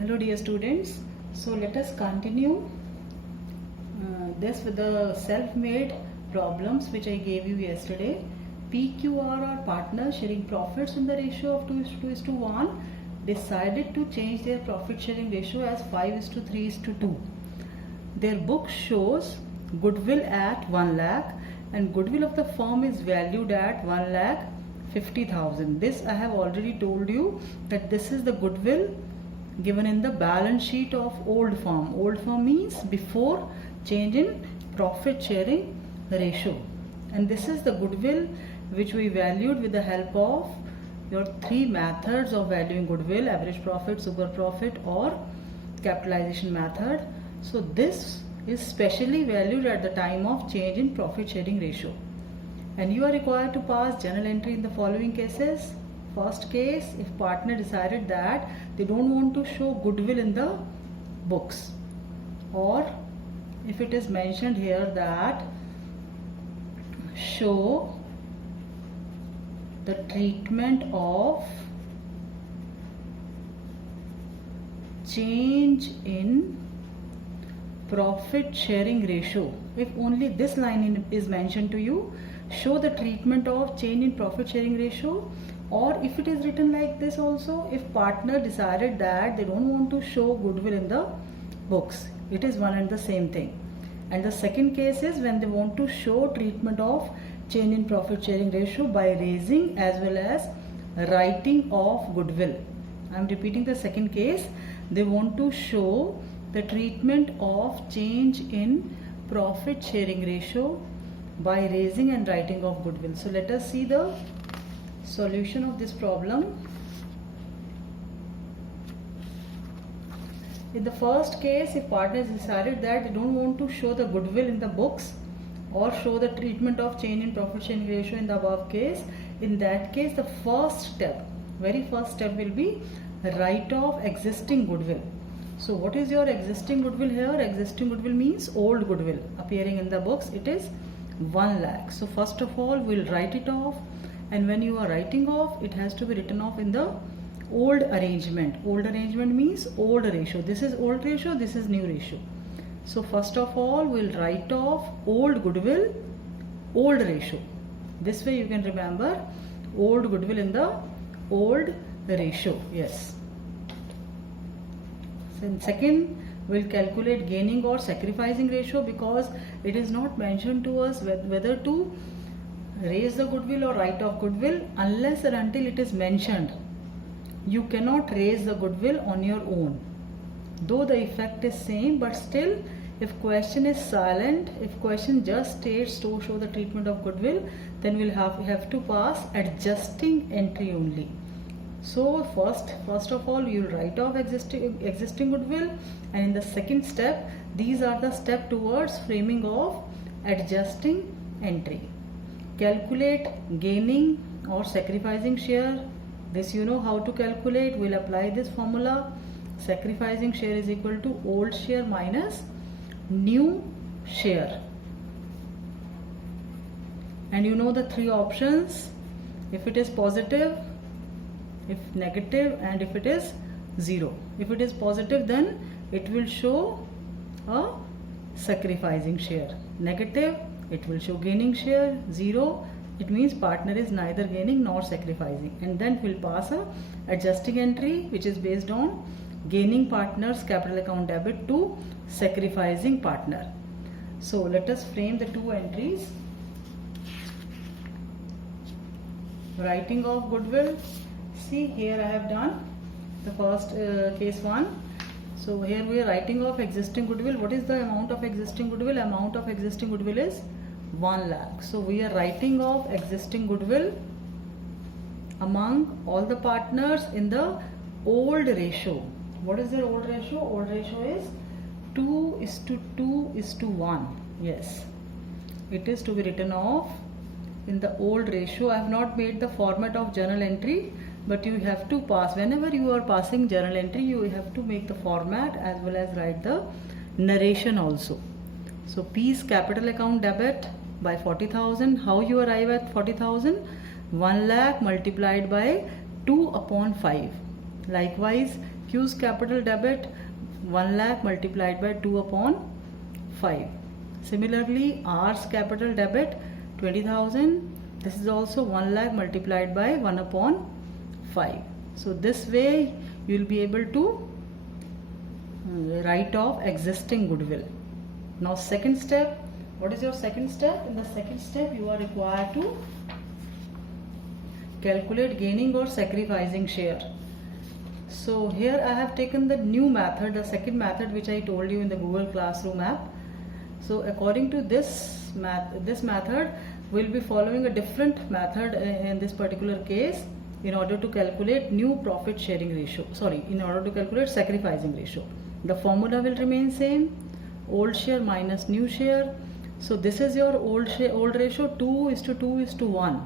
Hello dear students, so let us continue this with the self-made problems which I gave you yesterday. PQR are partners sharing profits in the ratio of 2:1 decided to change their profit sharing ratio as 5:3:2. Their book shows goodwill at 1 lakh and goodwill of the firm is valued at 1,50,000. This I have already told you that this is the goodwill given in the balance sheet of old firm. Old firm means before change in profit sharing ratio, and this is the goodwill which we valued with the help of your three methods of valuing goodwill: average profit, super profit, or capitalization method. So this is specially valued at the time of change in profit sharing ratio, and you are required to pass journal entry in the following cases. First case, if partner decided that they don't want to show goodwill in the books, or if it is mentioned here that show the treatment of change in profit sharing ratio. If only this line is mentioned to you, show the treatment of change in profit sharing ratio. Or if it is written like this also, if partner decided that they don't want to show goodwill in the books, it is one and the same thing. And the second case is when they want to show treatment of change in profit sharing ratio by raising as well as writing off goodwill. I am repeating the second case. They want to show the treatment of change in profit sharing ratio by raising and writing off goodwill. So let us see the solution of this problem. In the first case, if partners decided that they don't want to show the goodwill in the books or show the treatment of change in profit sharing ratio in the above case, in that case the very first step will be write off existing goodwill. So what is your existing goodwill here? Existing goodwill means old goodwill appearing in the books. It is 1 lakh. So first of all we'll write it off, and when you are writing off, it has to be written off in the old arrangement. Old arrangement means old ratio. This is old ratio, this is new ratio. So first of all we'll write off old goodwill, old ratio. This way you can remember old goodwill in the old ratio. Yes. Then second, we'll calculate gaining or sacrificing ratio, because it is not mentioned to us whether to raise the goodwill or write off goodwill. Unless and until it is mentioned, you cannot raise the goodwill on your own. Though the effect is same, but still if question is silent, if question just states to show the treatment of goodwill, then we'll have to pass adjusting entry only. So first of all you'll write off existing goodwill, and in the second step, these are the step towards framing of adjusting entry. Calculate gaining or sacrificing share. This you know how to calculate. We'll apply this formula. Sacrificing share is equal to old share minus new share. And you know the three options: if it is positive, if negative, and if it is 0. If it is positive, then it will show a sacrificing share. Negative, it will show gaining share. 0, it means partner is neither gaining nor sacrificing. And then we'll pass a adjusting entry which is based on gaining partner's capital account debit to sacrificing partner. So let us frame the two entries. Writing off goodwill. See, here I have done the first case 1. So here we are writing off existing goodwill. What is the amount of existing goodwill? Amount of existing goodwill is 1 lakh. So we are writing off existing goodwill among all the partners in the old ratio. What is their old ratio? Old ratio is 2:2:1. Yes, it is to be written off in the old ratio. I have not made the format of journal entry, but you have to pass. Whenever you are passing journal entry, you have to make the format as well as write the narration also. So P's capital account debit by 40,000. How you arrive at 40,000? 1 lakh multiplied by 2/5. Likewise, Q's capital debit 1 lakh multiplied by 2 upon 5. Similarly, R's capital debit 20,000. This is also 1 lakh multiplied by 1 upon 5. So this way you will be able to write off existing goodwill. Now second step, what is your second step? In the second step you are required to calculate gaining or sacrificing share. So here I have taken the new method, the second method which I told you in the Google Classroom app. So according to this method, we'll be following a different method in this particular case in order to calculate new profit sharing ratio. In order to calculate sacrificing ratio. The formula will remain same, old share minus new share. So this is your old ratio, 2:2:1.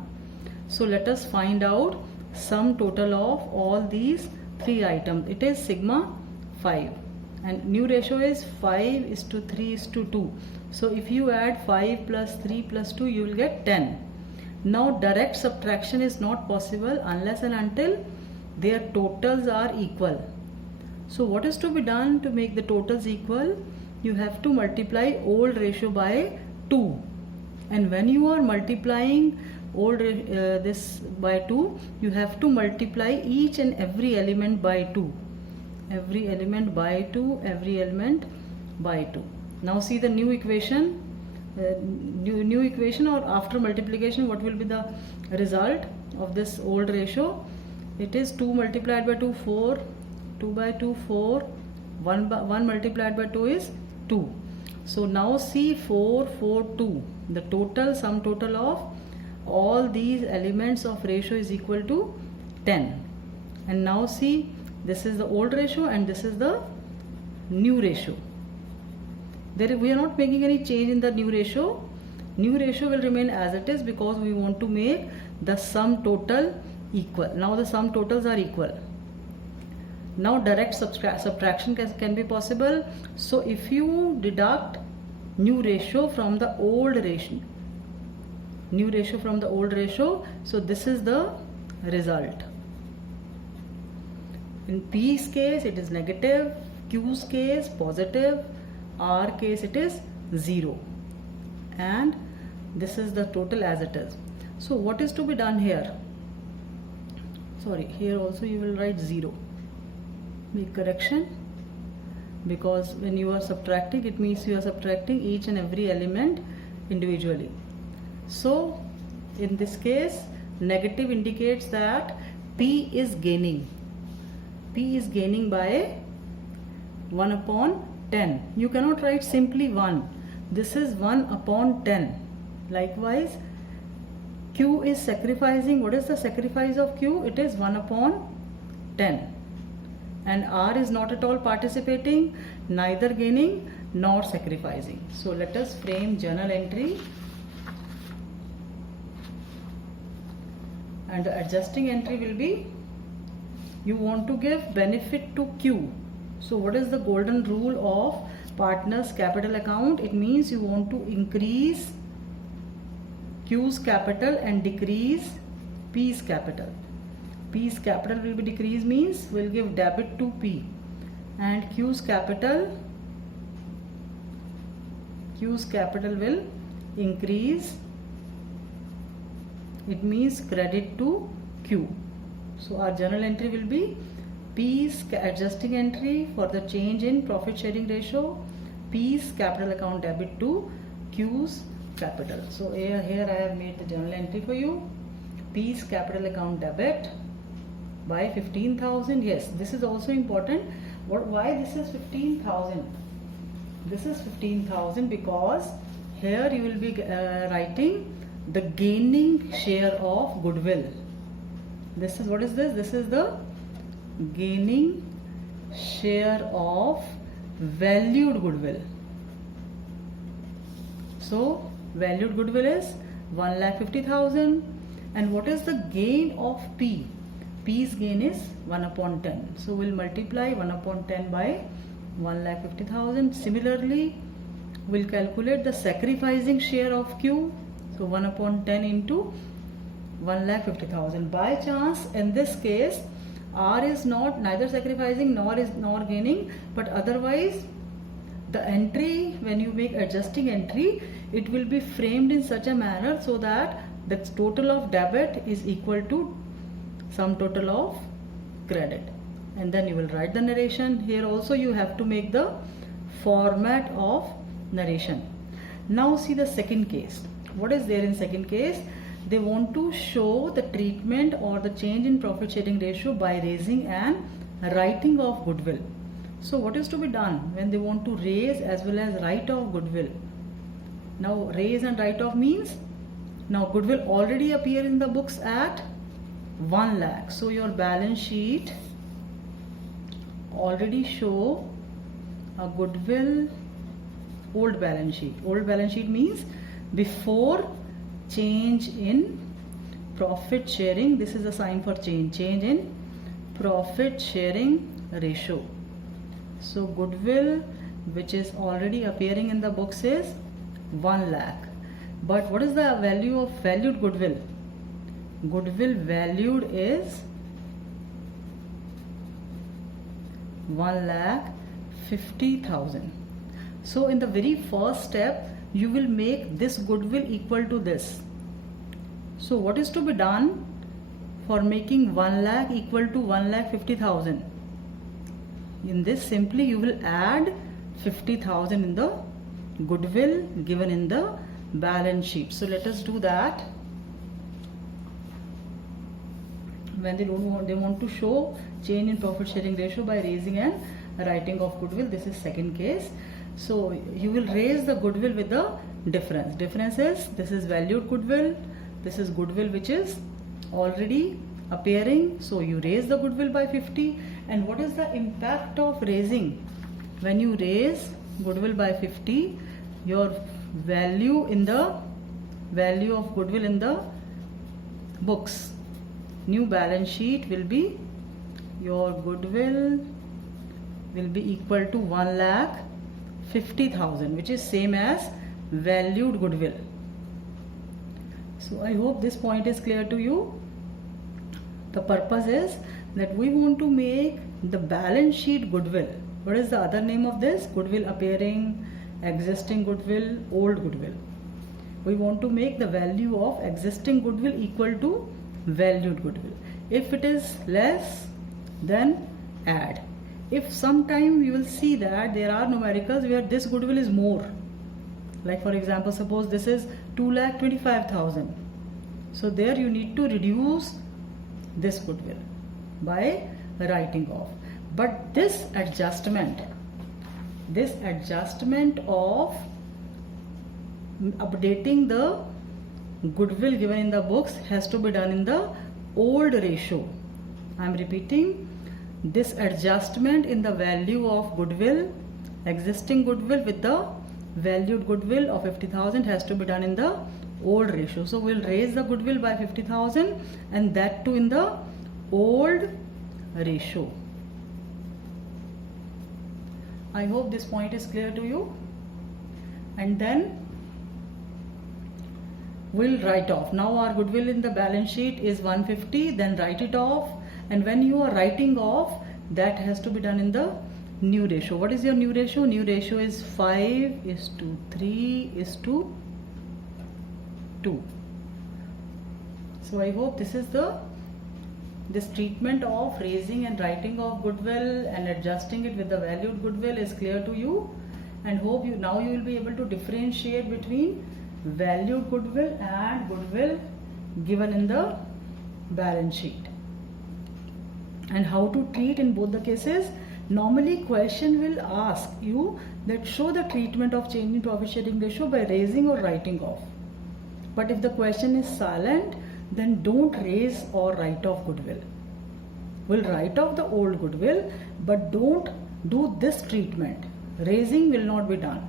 So let us find out sum total of all these three items. It is sigma 5 and new ratio is 5:3:2. So if you add 5 plus 3 plus 2, you will get 10. Now direct subtraction is not possible unless and until their totals are equal. So what is to be done to make the totals equal? You have to multiply old ratio by 2, and when you are multiplying this by 2, you have to multiply each and every element by 2. Every element by 2, every element by 2. Now see the new equation. New equation, or after multiplication, what will be the result of this old ratio? It is 2 multiplied by 2, 4. 2 by 2, 4. 1 multiplied by 2 is 2. So now see 4, 4, 2. The total, sum total of all these elements of ratio is equal to 10. And now see, this is the old ratio and this is the new ratio. We are not making any change in the new ratio. New ratio will remain as it is because we want to make the sum total equal. Now the sum totals are equal. Now direct subtraction can be possible. So if you deduct new ratio from the old ratio, so this is the result. In P's case it is negative, Q's case positive, R case it is 0, and this is the total as it is. So what is to be done here? Here also you will write 0. Make correction, because when you are subtracting, it means you are subtracting each and every element individually. So in this case, negative indicates that P is gaining. P is gaining by 1 upon 10. You cannot write simply 1. This is 1 upon 10. Likewise, Q is sacrificing. What is the sacrifice of Q? It is 1 upon 10. And R is not at all participating, neither gaining nor sacrificing. So let us frame journal entry. And the adjusting entry will be, you want to give benefit to Q. So what is the golden rule of partners capital account? It means you want to increase Q's capital and decrease P's capital. P's capital will be decreased, means we'll give debit to P, and Q's capital will increase. It means credit to Q. So our journal entry will be P's adjusting entry for the change in profit sharing ratio, P's capital account debit to Q's capital. So here I have made the journal entry for you. P's capital account debit by 15,000. Yes, this is also important. Why this is 15,000? This is 15,000 because here you will be writing the gaining share of goodwill. This is, what is this? This is the gaining share of valued goodwill. So valued goodwill is 1,50,000. And what is the gain of P? P's gain is 1 upon 10. So we'll multiply 1 upon 10 by 1,50,000. Similarly, we'll calculate the sacrificing share of Q. So 1 upon 10 into 1,50,000. By chance, in this case, R is not neither sacrificing nor gaining, but otherwise the entry, when you make adjusting entry, it will be framed in such a manner so that the total of debit is equal to sum total of credit, and then you will write the narration. Here also you have to make the format of narration. Now see the second case. What is there in second case? They want to show the treatment or the change in profit sharing ratio by raising and writing off goodwill. So what is to be done when they want to raise as well as write off goodwill? Now raise and write off means, now goodwill already appear in the books at 1 lakh. So your balance sheet already show a goodwill old balance sheet. Old balance sheet means before change in profit sharing. This is a sign for change in profit sharing ratio. So goodwill which is already appearing in the books is 1 lakh. But what is the value of valued goodwill? Goodwill valued is 1,50,000. So in the very first step you will make this goodwill equal to this. So what is to be done for making 1 lakh equal to 1,50,000? In this, simply you will add 50,000 in the goodwill given in the balance sheet. So let us do that. When they want to show change in profit sharing ratio by raising and writing off goodwill, this is second case. So you will raise the goodwill with the difference. Difference is, this is valued goodwill, this is goodwill which is already appearing. So you raise the goodwill by 50. And what is the impact of raising? When you raise goodwill by 50, your value of goodwill in the books, new balance sheet will be, your goodwill will be equal to 1,50,000, which is same as valued goodwill. So I hope this point is clear to you. The purpose is that we want to make the balance sheet goodwill. What is the other name of this? Goodwill appearing, existing goodwill, old goodwill. We want to make the value of existing goodwill equal to valued goodwill. If it is less, then add. If sometime you will see that there are numericals where this goodwill is more, like for example, suppose this is 2,25,000. So there you need to reduce this goodwill by writing off. But this adjustment of updating the goodwill given in the books has to be done in the old ratio. I am repeating, this adjustment in the value of goodwill, existing goodwill with the valued goodwill of 50,000 has to be done in the old ratio. So we will raise the goodwill by 50,000 and that too in the old ratio. I hope this point is clear to you. And then we'll write off. Now our goodwill in the balance sheet is 150, then write it off. And when you are writing off, that has to be done in the new ratio. What is your new ratio? New ratio is 5:3:2. So I hope this treatment of raising and writing of goodwill and adjusting it with the valued goodwill is clear to you, and hope you will be able to differentiate between valued goodwill and goodwill given in the balance sheet, and how to treat in both the cases. Normally question will ask you that show the treatment of change in profit sharing ratio by raising or writing off. But if the question is silent, then don't raise or write off goodwill. We'll write off the old goodwill, but don't do this treatment. Raising will not be done.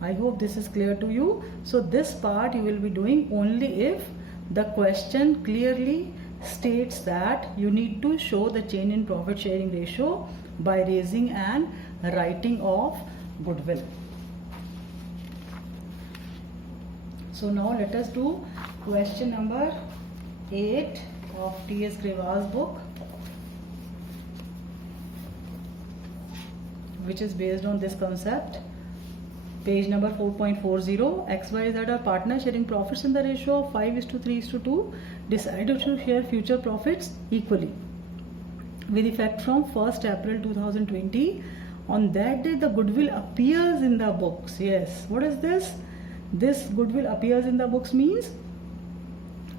I hope this is clear to you. So this part you will be doing only if the question clearly states that you need to show the change in profit sharing ratio by raising and writing off goodwill. So now let us do question number 8 of T.S. Grewal's book. which is based on this concept. Page number 4.40. X, Y, Z are partners sharing profits in the ratio of 5:3:2. Decided to share future profits equally. With effect from 1st April 2020. On that day, the goodwill appears in the books. Yes. What is this? This goodwill appears in the books means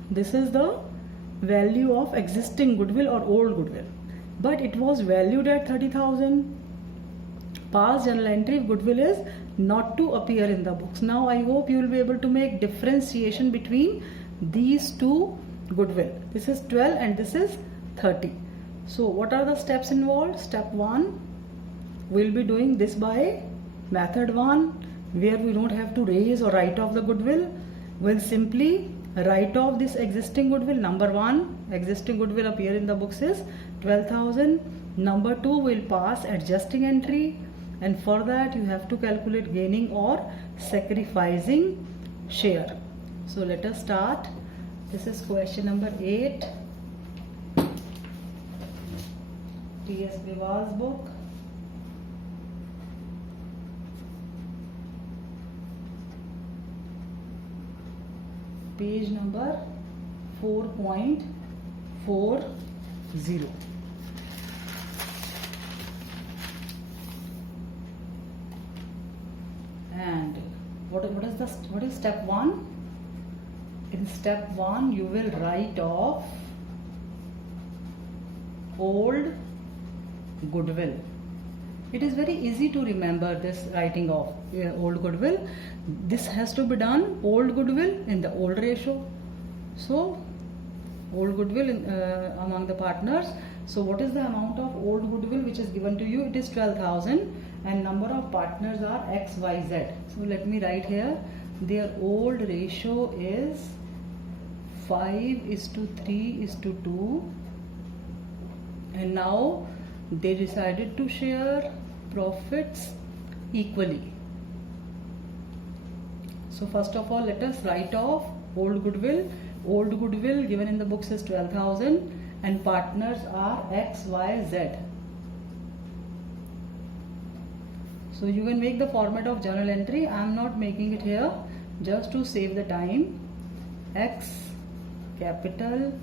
this is the value of existing goodwill or old goodwill. But it was valued at 30,000. Past journal entry goodwill is not to appear in the books. Now I hope you will be able to make differentiation between these two goodwill. This is 12 and this is 30. So what are the steps involved? Step 1, we'll be doing this by method 1, where we don't have to raise or write off the goodwill. We'll simply write off this existing goodwill. Number 1, existing goodwill appear in the books is 12,000. Number 2, we'll pass adjusting entry, and for that you have to calculate gaining or sacrificing share. So let us start. This is question number 8. T.S. Bival's book. Page number 4.40. And what is step 1? In step 1 you will write off old goodwill. It is very easy to remember this writing of old goodwill. This has to be done, old goodwill in the old ratio. So old goodwill among the partners. So what is the amount of old goodwill which is given to you? It is 12,000 and number of partners are X, Y, Z. So let me write here, their old ratio is 5:3:2, and now they decided to share profits equally. So first of all, let us write off old goodwill. Old goodwill given in the books is 12,000 and partners are X, Y, Z. So you can make the format of journal entry. I am not making it here just to save the time. X capital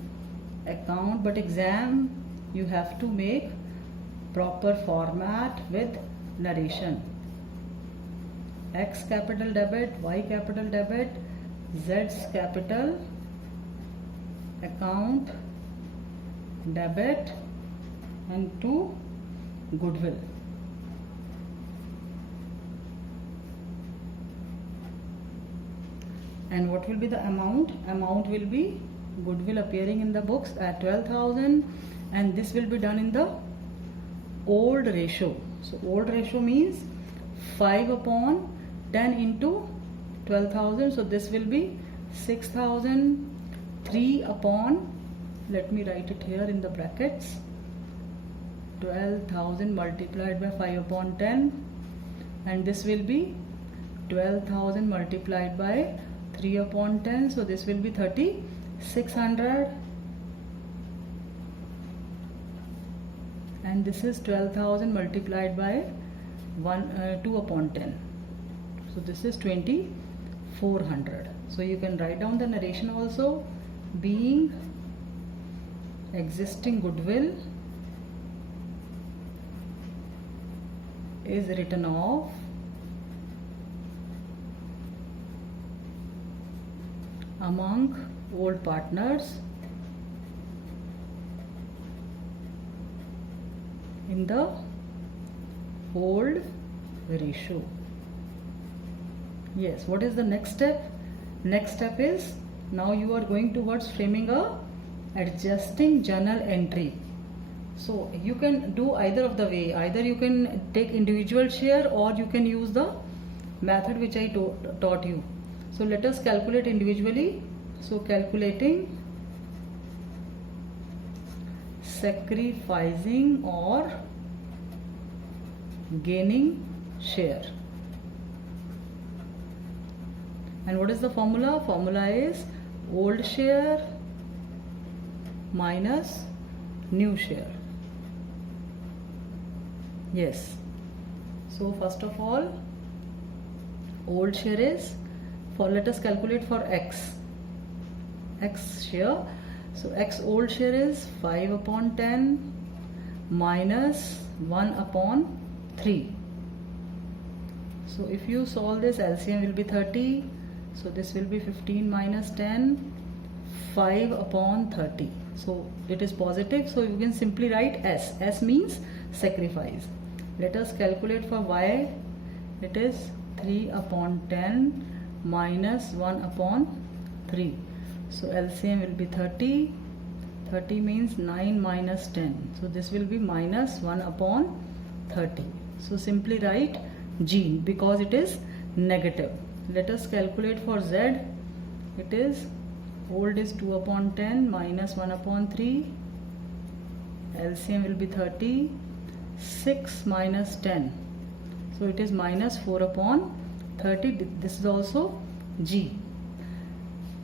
account, but exam you have to make proper format with narration. X capital debit, Y capital debit, Z's capital account debit, and to goodwill. And what will be the amount? Amount will be goodwill appearing in the books at 12,000, and this will be done in the old ratio. So old ratio means 5/10 into 12,000. So this will be 6,000. 3 upon, let me write it here in the brackets, 12,000 multiplied by 5/10, and this will be 12,000 multiplied by 3/10. So this will be 3,600, and this is 12,000 multiplied by 2/10. So this is 2,400. So you can write down the narration also. Being existing goodwill is written off among old partners in the old ratio. Yes, what is the next step? Next step is, now you are going towards framing a adjusting journal entry. So you can do either of the way. Either you can take individual share or you can use the method which I taught you. So let us calculate individually. So calculating sacrificing or gaining share. And what is the formula? Formula is old share minus new share. Yes. So first of all, old share is, let us calculate for x share. So x old share is 5 upon 10 minus 1 upon 3. So if you solve this, LCM will be 30. So this will be 15 minus 10, 5 upon 30. So it is positive, so you can simply write S. S means sacrifice. Let us calculate for Y. It is 3 upon 10 minus 1 upon 3. So LCM will be 30. 30 means 9 minus 10. So this will be minus 1 upon 30. So simply write G because it is negative. Let us calculate for Z. It is old is 2 upon 10 minus 1 upon 3. LCM will be 30. 6 minus 10. So it is minus 4 upon 30. This is also G.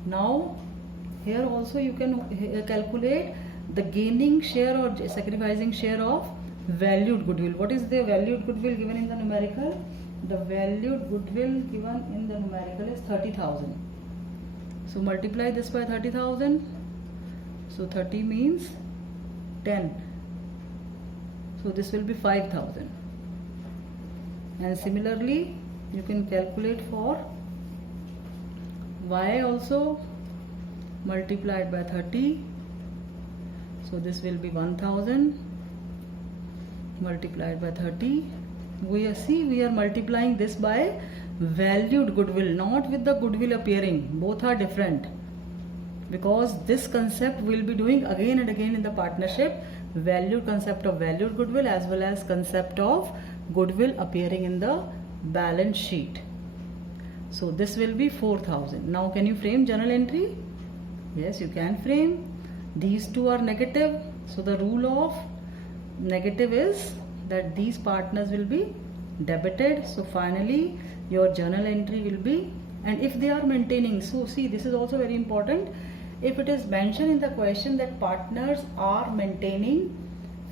Now here also you can calculate the gaining share or sacrificing share of valued goodwill. What is the valued goodwill given in the numerical? The valued goodwill given in the numerical is 30,000. So multiply this by 30,000. So 30 means 10. So this will be 5,000. And similarly, you can calculate for Y also, multiplied by 30. So this will be 1000 multiplied by 30. We are multiplying this by valued goodwill, not with the goodwill appearing. Both are different, because this concept we'll be doing again and again in the partnership. Valued concept of valued goodwill as well as concept of goodwill appearing in the balance sheet. So this will be 4,000. Now can you frame journal entry? Yes, you can frame. These two are negative. So the rule of negative is that these partners will be debited. So finally your journal entry will be, and if they are maintaining, so see, this is also very important. If it is mentioned in the question that partners are maintaining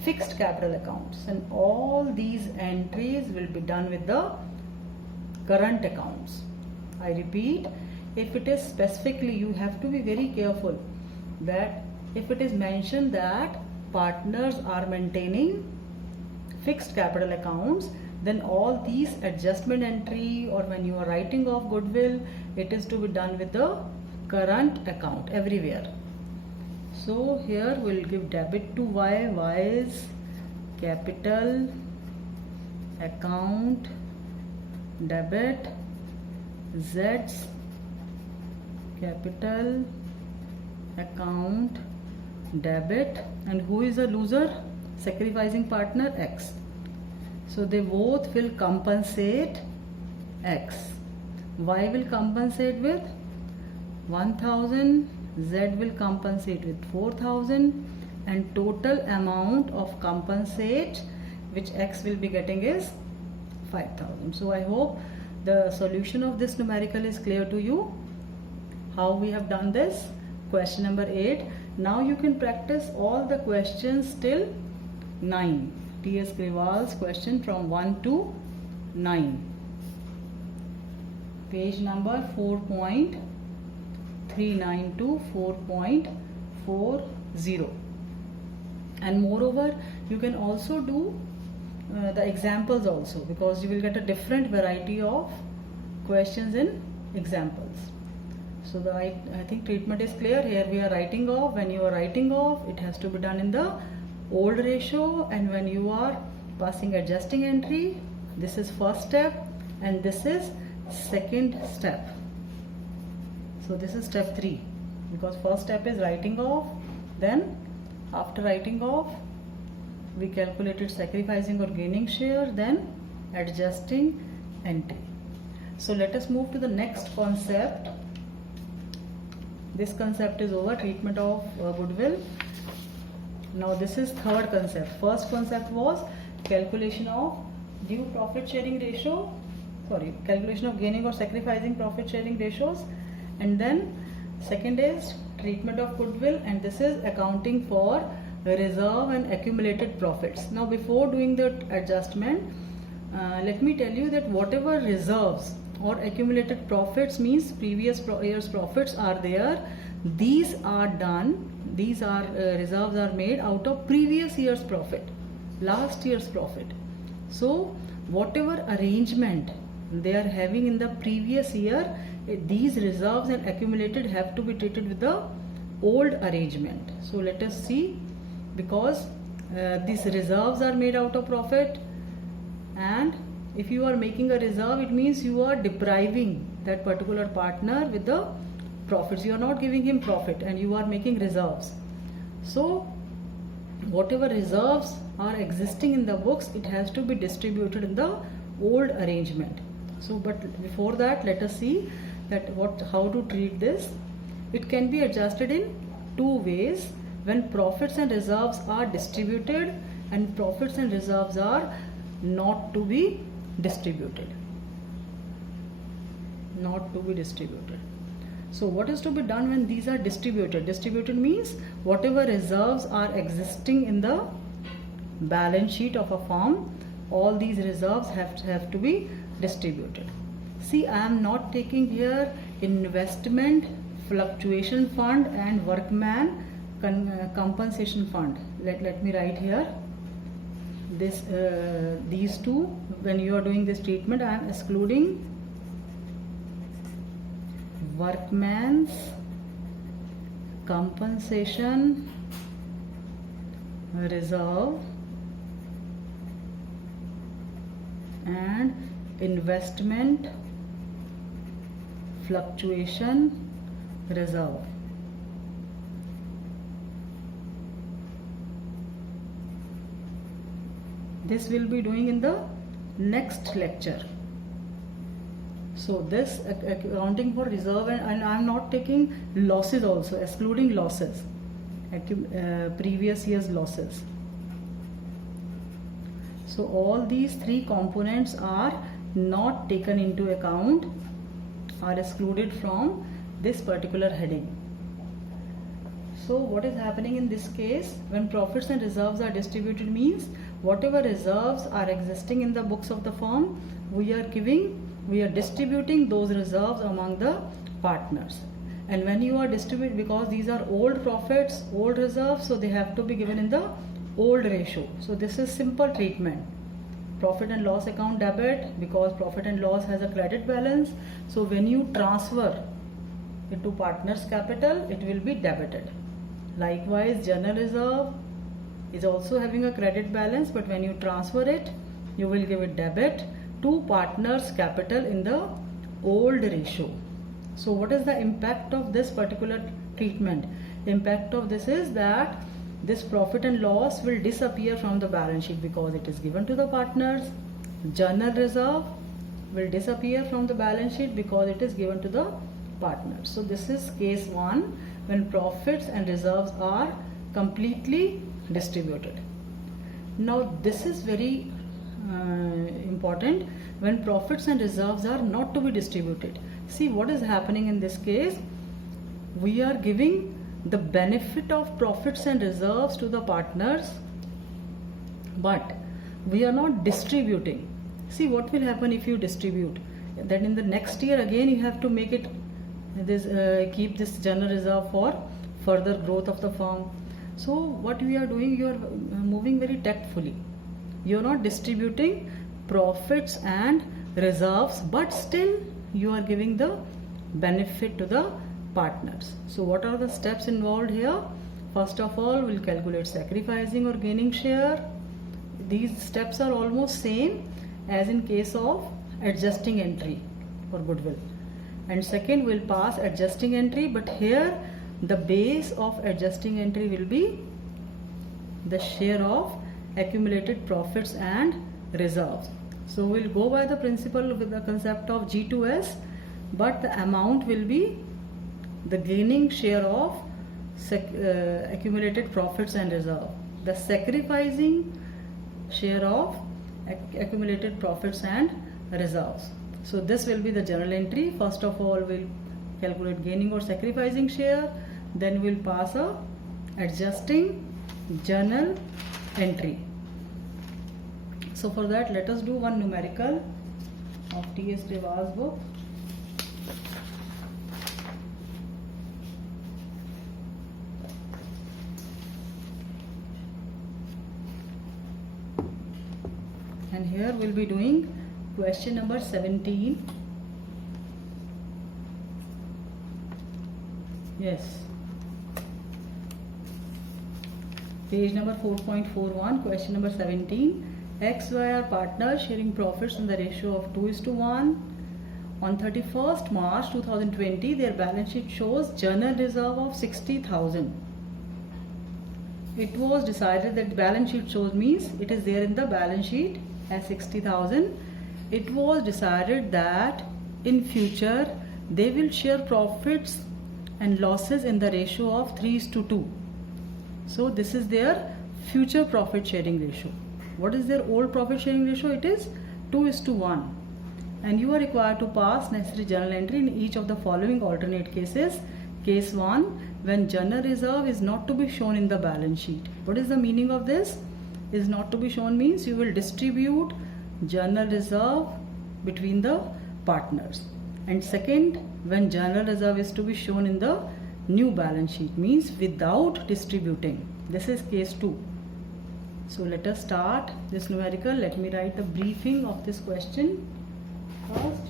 fixed capital accounts, and all these entries will be done with the current accounts. I repeat, if it is specifically, you have to be very careful that if it is mentioned that partners are maintaining fixed capital accounts, then all these adjustment entry or when you are writing off goodwill, it is to be done with the current account everywhere. So here we'll give debit to Y. Y is capital account debit, Z's capital account debit, and who is a loser? Sacrificing partner X. So they both will compensate X. Y will compensate with 1000, Z will compensate with 4000, and total amount of compensate which X will be getting is 5000. So I hope the solution of this numerical is clear to you. How we have done this? Question number 8. Now you can practice all the questions till 9. T.S. Grewal's question from 1 to 9. Page number 4.39 to 4.40. And moreover, you can also do the examples also, because you will get a different variety of questions in examples. So I think treatment is clear. Here we are writing off. When you are writing off, it has to be done in the old ratio, and when you are passing adjusting entry, this is first step and this is second step. So this is step 3, because first step is writing off, then after writing off we calculated sacrificing or gaining share, then adjusting entry. So let us move to the next concept. This concept is over, treatment of goodwill. Now this is third concept. First concept was calculation of due profit sharing ratio, calculation of gaining or sacrificing profit sharing ratios, and then second is treatment of goodwill, and this is accounting for reserve and accumulated profits. Now before doing the adjustment, let me tell you that whatever reserves or accumulated profits means previous year's profits are there, these are done, these are reserves are made out of previous year's profit, last year's profit. So whatever arrangement they are having in the previous year, these reserves and accumulated have to be treated with the old arrangement. So let us see, because these reserves are made out of profit, and if you are making a reserve, it means you are depriving that particular partner with the profits. You are not giving him profit and you are making reserves. So whatever reserves are existing in the books, it has to be distributed in the old arrangement. So but before that, let us see that how to treat this. It can be adjusted in two ways: when profits and reserves are distributed and profits and reserves are not to be distributed. Not to be distributed. So what is to be done when these are distributed? Distributed means whatever reserves are existing in the balance sheet of a firm, all these reserves have to be distributed. See, I am not taking here investment fluctuation fund and workman compensation fund. Let me write here this these two. When you are doing this treatment, I am excluding workman's compensation reserve and investment fluctuation reserve. This will be doing in the next lecture. So this accounting for reserve, and I am not taking losses also, excluding losses, previous year's losses. So all these three components are not taken into account, are excluded from this particular heading. So what is happening in this case? When profits and reserves are distributed means whatever reserves are existing in the books of the firm, we are distributing those reserves among the partners. And when you are distributing, because these are old profits, old reserves, so they have to be given in the old ratio. So this is simple treatment. Profit and loss account debit, because profit and loss has a credit balance. So when you transfer into partners capital, it will be debited. Likewise, general reserve is also having a credit balance, but when you transfer it, you will give it debit to partners capital in the old ratio. So what is the impact of this particular treatment? The impact of this is that this profit and loss will disappear from the balance sheet because it is given to the partners. General reserve will disappear from the balance sheet because it is given to the partners. So this is case 1, when profits and reserves are completely distributed. Now this is very important when profits and reserves are not to be distributed. See what is happening in this case. We are giving the benefit of profits and reserves to the partners, but we are not distributing. See what will happen if you distribute. Then in the next year again you have to make it keep this general reserve for further growth of the firm. So what we are doing, you are moving very tactfully. You are not distributing profits and reserves, but still you are giving the benefit to the partners. So what are the steps involved here? First of all, we'll calculate sacrificing or gaining share. These steps are almost same as in case of adjusting entry for goodwill. And second, we'll pass adjusting entry, but here the base of adjusting entry will be the share of accumulated profits and reserves. So we'll go by the principle with the concept of G2S, but the amount will be the gaining share of accumulated profits and reserve, the sacrificing share of accumulated profits and reserves. So this will be the journal entry. First of all, we'll calculate gaining or sacrificing share, then we'll pass a adjusting journal entry. So for that, let us do one numerical of T.S. Grewal's book. And here we'll be doing question number 17. Yes. Page number 4.41, question number 17. X, Y are partners sharing profits in the ratio of 2:1. On 31st March 2020, their balance sheet shows journal reserve of 60,000. It was decided that the balance sheet shows means it is there in the balance sheet as 60,000. It was decided that in future they will share profits and losses in the ratio of 3:2. So this is their future profit sharing ratio. What is their old profit sharing ratio? It is 2:1. And you are required to pass necessary journal entry in each of the following alternate cases. Case 1, when journal reserve is not to be shown in the balance sheet. What is the meaning of this? Is not to be shown means you will distribute journal reserve between the partners. And second, when journal reserve is to be shown in the new balance sheet means without distributing. This is case 2. So let us start this numerical. Let me write the briefing of this question first.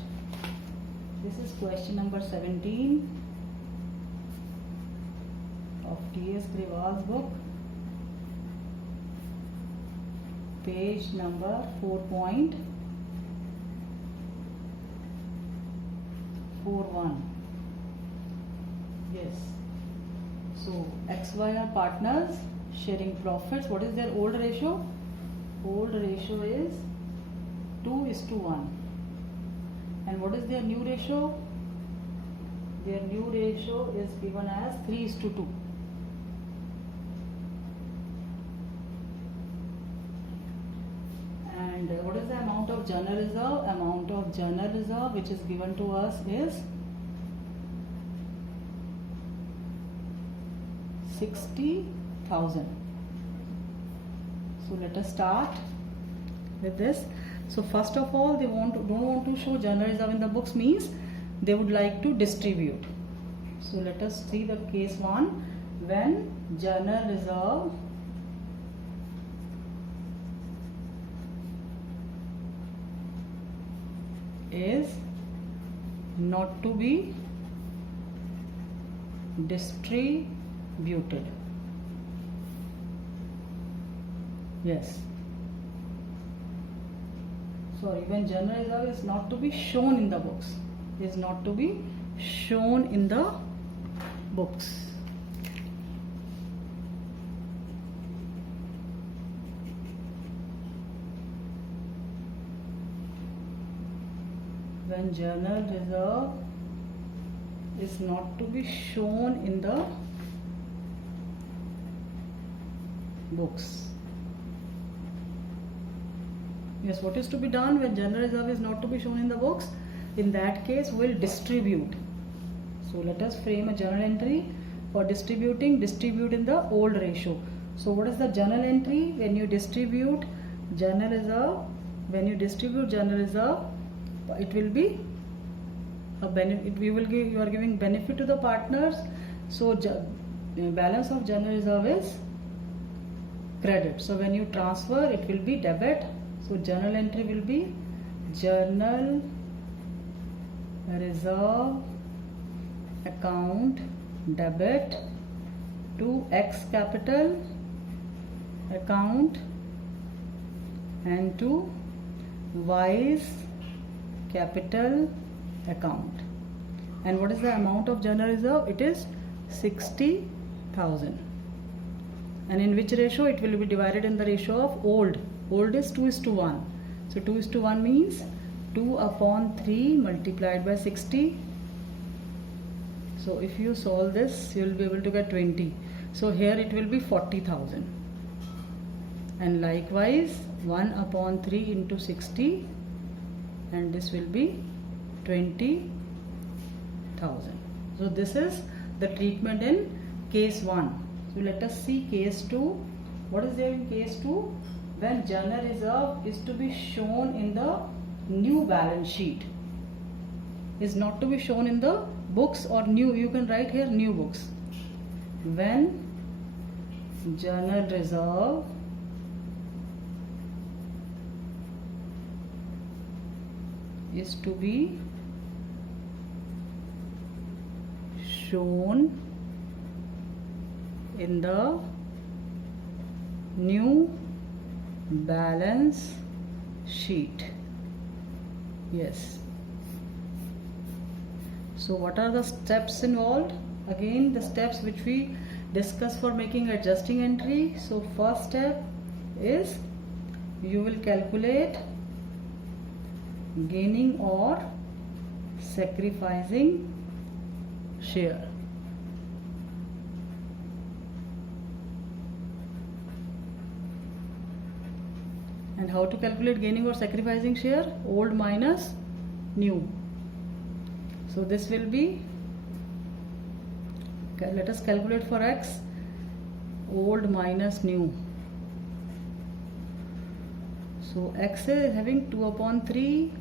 This is question number 17 of T.S. Grewal's book, page number 4.41. Yes. So X, Y are partners sharing profits. What is their old ratio? Old ratio is 2:1. And what is their new ratio? Their new ratio is given as 3:2. And what is the amount of journal reserve? Amount of journal reserve which is given to us is 60,000. So let us start with this. So first of all, they don't want to show journal reserve in the books means they would like to distribute. So let us see the case 1. When journal reserve is not to be distributed. Yes. Sorry, when journal reserve is not to be shown in the books. Is not to be shown in the books. When journal reserve is not to be shown in the books. Yes, what is to be done when journal reserve is not to be shown in the books? In that case, we'll distribute. So let us frame a journal entry for distributing. Distribute in the old ratio. So what is the journal entry? When you distribute journal reserve, it will be a benefit. You are giving benefit to the partners. So balance of journal reserve is credit. So when you transfer, it will be debit. So journal entry will be journal reserve account debit to X capital account and to Y's capital account. And what is the amount of journal reserve? It is 60,000. And in which ratio? It will be divided in the ratio of old. Old is 2:1. So 2:1 means 2/3 multiplied by 60. So if you solve this, you will be able to get 20. So here it will be 40,000. And likewise 1/3 into 60, and this will be 20,000. So this is the treatment in case 1. So let us see case 2. What is there in case 2? when journal reserve is to be shown in the new balance sheet, is not to be shown in the books or new, you can write here new books. When journal reserve is to be shown in the new balance sheet. Yes. So what are the steps involved? Again, the steps which we discuss for making adjusting entry. So first step is you will calculate gaining or sacrificing share. And how to calculate gaining or sacrificing share? Old minus new. So this will be, let us calculate for x, old minus new. So x is having 2 upon 3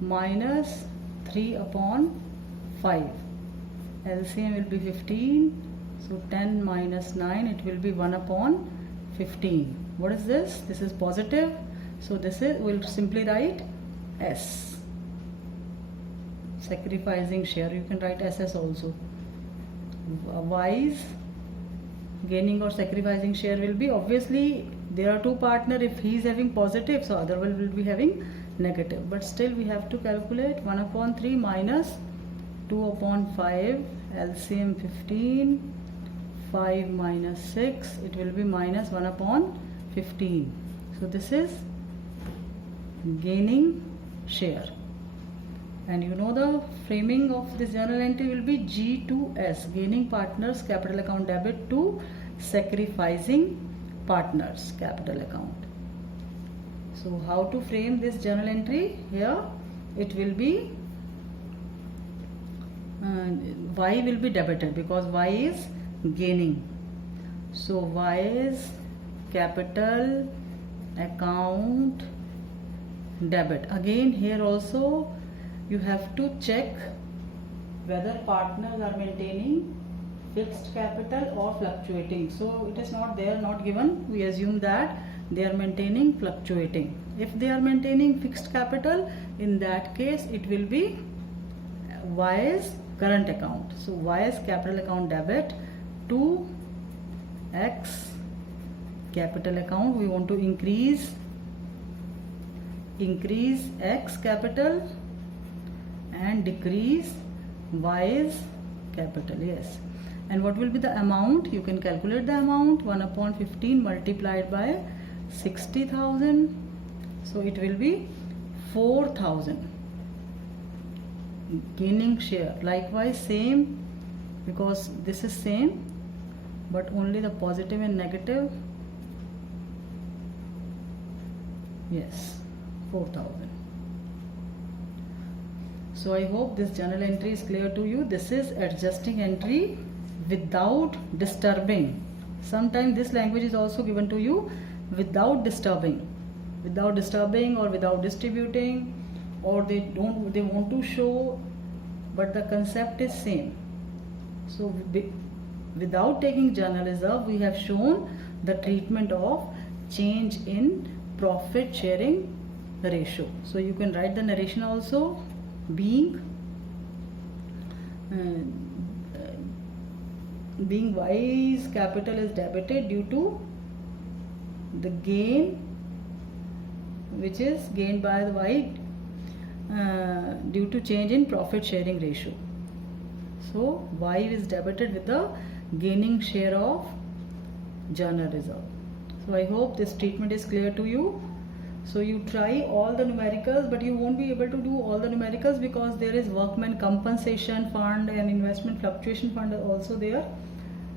minus 3 upon 5. LCM will be 15. So 10 minus 9, it will be 1 upon 15. What is this? This is positive. So this is, we'll simply write S. Sacrificing share, you can write SS also. Y's gaining or sacrificing share will be, obviously there are two partners, if he is having positive, so other one will be having negative, but still we have to calculate 1 upon 3 minus 2 upon 5, LCM 15, 5 minus 6, it will be minus 1 upon 15. So this is gaining share. And you know the framing of this journal entry will be G2S, gaining partners capital account debit to sacrificing partners capital account. So how to frame this journal entry? Here it will be Y will be debited because Y is gaining. So Y is capital account debit. Again here also you have to check whether partners are maintaining fixed capital or fluctuating. So it is not there, not given. We assume that they are maintaining fluctuating. If they are maintaining fixed capital, in that case it will be Y is current account. So Y is capital account debit to X capital account. We want to increase X capital and decrease Y's capital. Yes. And what will be the amount? You can calculate the amount, 1 upon 15 multiplied by 60,000. So it will be 4,000. Gaining share. Likewise same, because this is same but only the positive and negative. Yes, 4,000. So I hope this journal entry is clear to you. This is adjusting entry without disturbing. Sometimes this language is also given to you without disturbing or without distributing, or they want to show, but the concept is same. So without taking journal reserve, we have shown the treatment of change in profit sharing ratio. So you can write the narration also. Being Y's capital is debited due to the gain which is gained by the Y due to change in profit sharing ratio. So Y is debited with the gaining share of journal reserve. So I hope this treatment is clear to you. So you try all the numericals, but you won't be able to do all the numericals because there is workman compensation fund and investment fluctuation fund also there.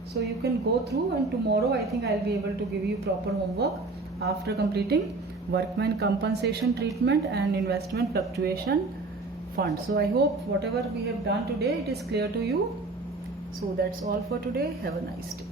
So you can go through, and tomorrow I think I'll be able to give you proper homework after completing workman compensation treatment and investment fluctuation fund. So I hope whatever we have done today, it is clear to you. So that's all for today. Have a nice day.